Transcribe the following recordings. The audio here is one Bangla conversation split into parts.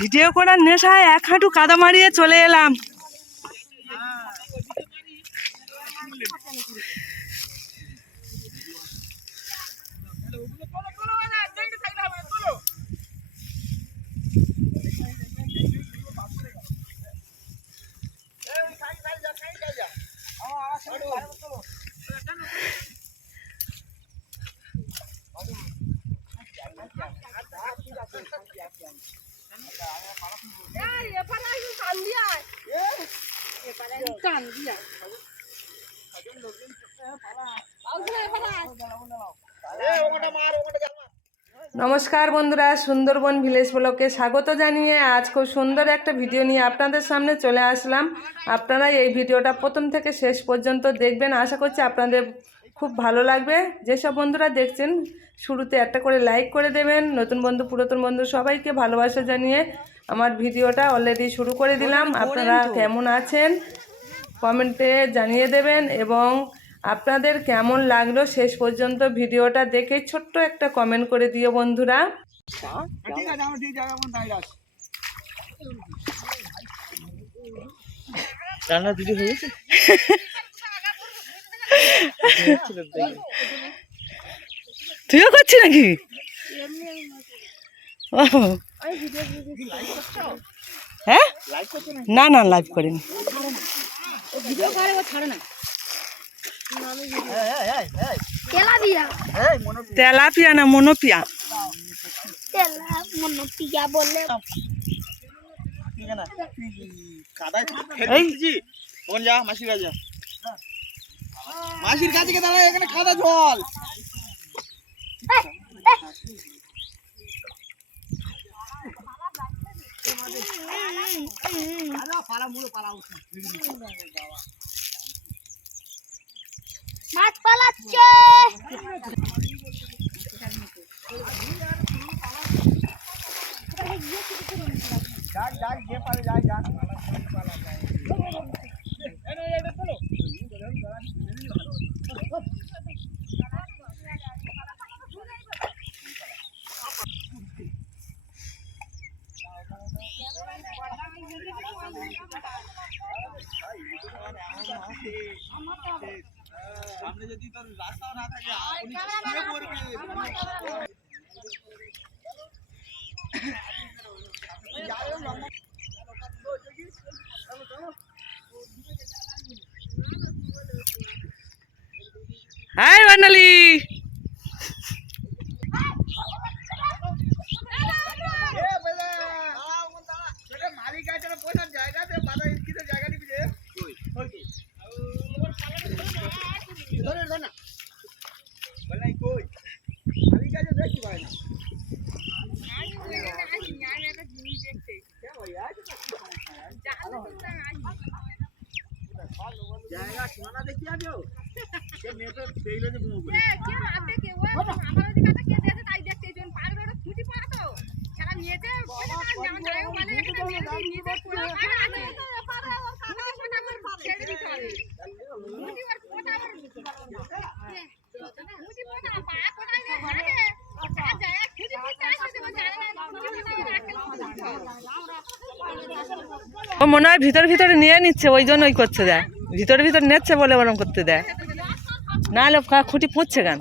ভিডিও করার নেশায় এক হাঁটু কাদা মারিয়ে চলে এলাম। নমস্কার বন্ধুরা, সুন্দরবন ভিলেজ ব্লগে স্বাগত জানিয়ে আজ খুব সুন্দর একটা ভিডিও নিয়ে আপনাদের সামনে চলে আসলাম। আপনারা এই ভিডিওটা প্রথম থেকে শেষ পর্যন্ত দেখবেন, আশা করছি আপনাদের খুব ভালো লাগবে। যেসব বন্ধুরা দেখছেন শুরুতে একটা করে লাইক করে দেবেন। নতুন বন্ধু পুরাতন বন্ধু সবাইকে ভালোবাসা জানিয়ে আমার ভিডিওটা অলরেডি শুরু করে দিলাম। আপনারা কেমন আছেন কমেন্টে জানিয়ে দেবেন এবং আপনাদের কেমন লাগলো শেষ পর্যন্ত ভিডিওটা দেখে ছোট্ট একটা কমেন্ট করে দিও বন্ধুরা। তুইও করছিস নাকি? হ্যাঁ, না না লাইভ করিনি। তেলাপিয়া না মনোপিয়া? মাসির কাছে দাঁড়া, এখানে খাদা জল। মাছ পালাচ্ছে। সামনে যদি তোর রাস্তা না থাকে আপনি শুয়ে পড়বে। হাই বানালি, মালিক আছে পয়সার জায়গাতে বাধা ইস্কিতে জায়গা দিবি রে। জায়গা সোনা দেখি আছো মেয়েটা দেখলে যে ঘুমো করে ও মনে হয় ভিতরে ভিতরে নিয়ে নিচ্ছে, ওই জন্য ওই করছে দেয়, ভিতরে ভিতরে নিচ্ছে বলে ওরম করতে দেয়, না হলে খুঁটি পুঁতছে কেন?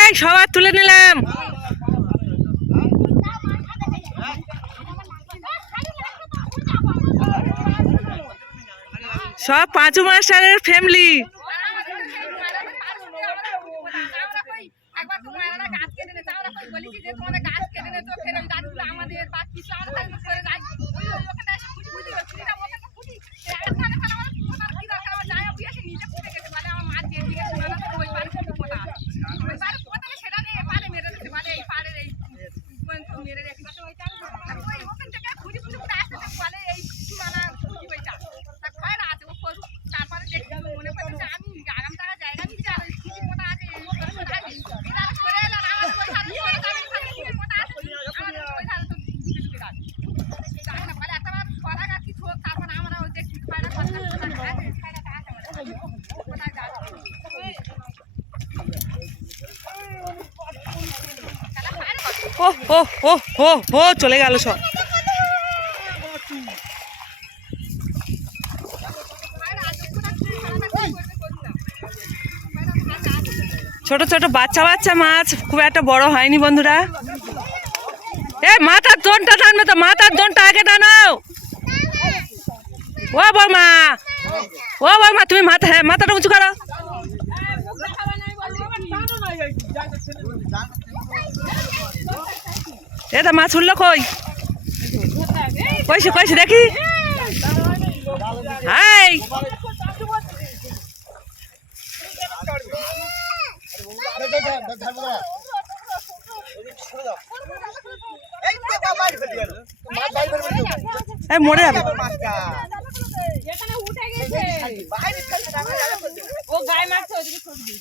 এই সবার তুলে নিলাম। সব পাঁচু মাস্টারের ফ্যামিলি। কিছু আমরা তাই করে যাই ওখানে এসে ফুটি ফুটি ফুটিটা ওখানে ফুটি এখানে ফেলা আমার ফোটার কি দরকার আমার যায় আপনি এসে নিজে ফুটে গেছে মানে আমার মা দিয়ে দিয়েছে মানে ওই পারে ফুটি ফোটা ওই পারে ফোটালে সেটা নিয়ে পারে মেরে দিতে মানে এই পারে এই মেরে রেখে ওই ওখান থেকে ফুটি ফুটি ফুটে আসতে বলে এই সীমানা ফুটি বইটা তা খয়রা আছে ও করু তারপরে দেখি মনে পড়ছে আমি আগাম টাকা জায়গা নিতে আর ফুটি ফোটা আছে এই ফোটা আছে এটা করে এলো না আমার ওই সাথে করে যাবে ফুটি ফোটা আছে আমাদের ওই সাথে তো ঢুকে ঢুকে যাবে জানি না বলে এতবার ছড়া গাছি ঠোক তারপর আমরা ওই দেখি খয়রা কথা আছে খয়রাটা আছে কোথায় যাবে ও ও ও ও ও চলে গেল সব। ছোট ছোট বাচ্চা বাচ্চা মাছ, খুব একটা বড় হয়নি বন্ধুরা। এ মাথার দোনটা টানবে তো, মাথার দোনটা আগে টানাও। ও বৌমা, ও বৌমা তুমি মাথা, হ্যাঁ মাথাটা উঁচু করো। এটা মাছ উঠলো কই, কইছে কইছে দেখি। হাই এই মরে যাবে। এখানে উঠে গেছে ও গায়ে মারছে ওদিকে ছবি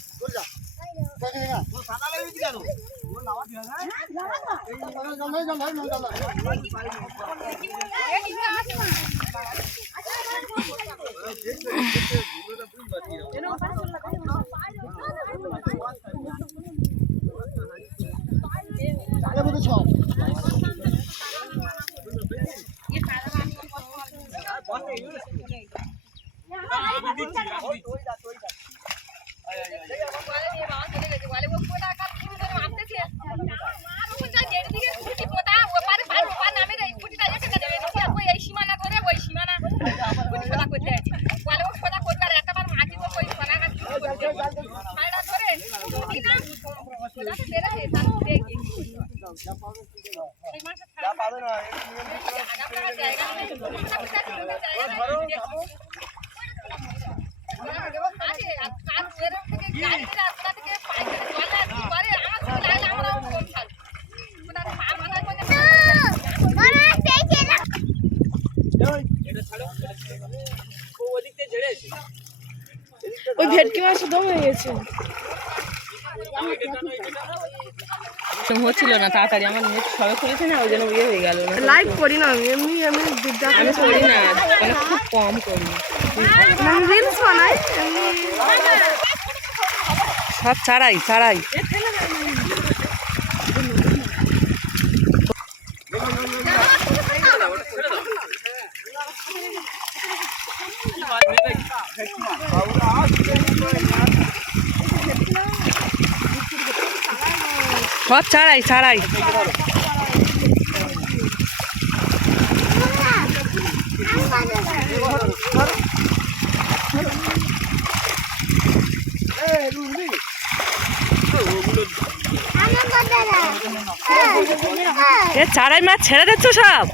ওই ভেটকি মাছ দম হয়ে গেছে। হচ্ছিল না তাড়াতাড়ি, আমার নেট সবে খুলেছে না, ওই জন্য ইয়ে হয়ে গেল। লাইভ করি না এমনি এমনি আমি করি না, মানে খুব কম করি, রিলস বানাই সব ছাড়াই ছাড়াই। সব ছাড়াই ছাড়াই। এ চারাই মাছ ছেড়ে দিচ্ছ সব।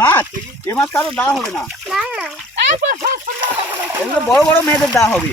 মাছ এ মাছ কারো দেওয়া হবে না, এগুলো বড় বড় মেয়েদের দেওয়া হবে।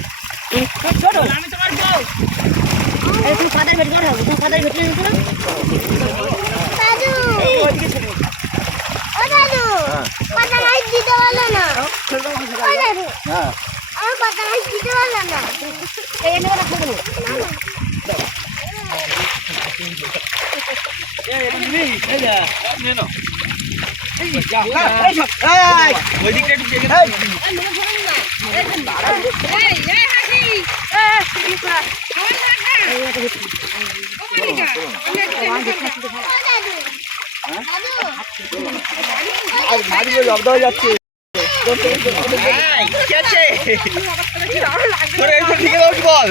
জব্দ হয়ে যাচ্ছে। বল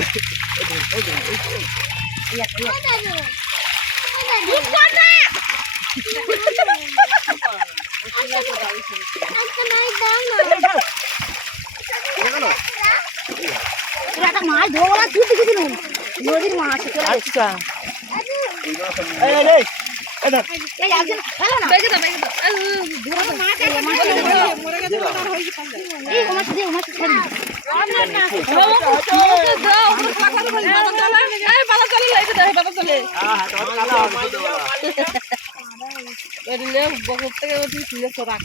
একটা মাছ ধরবো না তুই কিছু নেই নদীর মাছ আচ্ছা এই এই এই এই ধর। এই একজন ফেলো না বেগে দাও বেগে দাও এই মাছ দে মাছ ছেড়ে বাবা চলে লাইতে দাও বাবা চলে হ্যাঁ হ্যাঁ তোমার কালা হবে তো বাবা। এদিলে বকত থেকে ওটি তুলে সরাক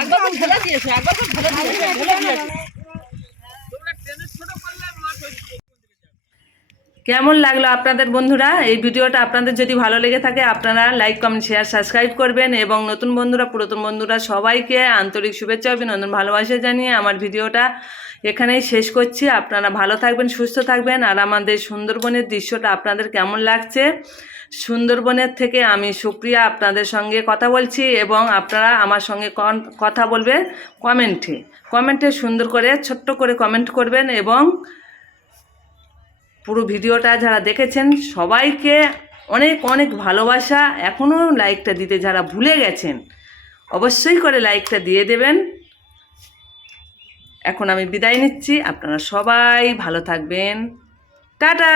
একবার তো ঢেলে দিয়েছে একবার তো ঢেলে দিয়েছে কেমন লাগলো আপনাদের বন্ধুরা এই ভিডিওটা? আপনাদের যদি ভালো লেগে থাকে আপনারা লাইক কমেন্ট শেয়ার সাবস্ক্রাইব করবেন, এবং নতুন বন্ধুরা পুরাতন বন্ধুরা সবাইকে আন্তরিক শুভেচ্ছা অভিনন্দন ভালোবাসা জানিয়ে আমার ভিডিওটা এখানেই শেষ করছি। আপনারা ভালো থাকবেন, সুস্থ থাকবেন। আর আমাদের সুন্দরবনের দৃশ্যটা আপনাদের কেমন লাগছে? সুন্দরবনের থেকে আমি সুপ্রিয়া আপনাদের সঙ্গে কথা বলছি, এবং আপনারা আমার সঙ্গে কথা বলবেন কমেন্টে সুন্দর করে ছোট্ট করে কমেন্ট করবেন, এবং পুরো ভিডিওটা যারা দেখেছেন সবাইকে অনেক অনেক ভালোবাসা। এখনও লাইকটা দিতে যারা ভুলে গেছেন অবশ্যই করে লাইকটা দিয়ে দেবেন। এখন আমি বিদায় নিচ্ছি, আপনারা সবাই ভালো থাকবেন, টাটা।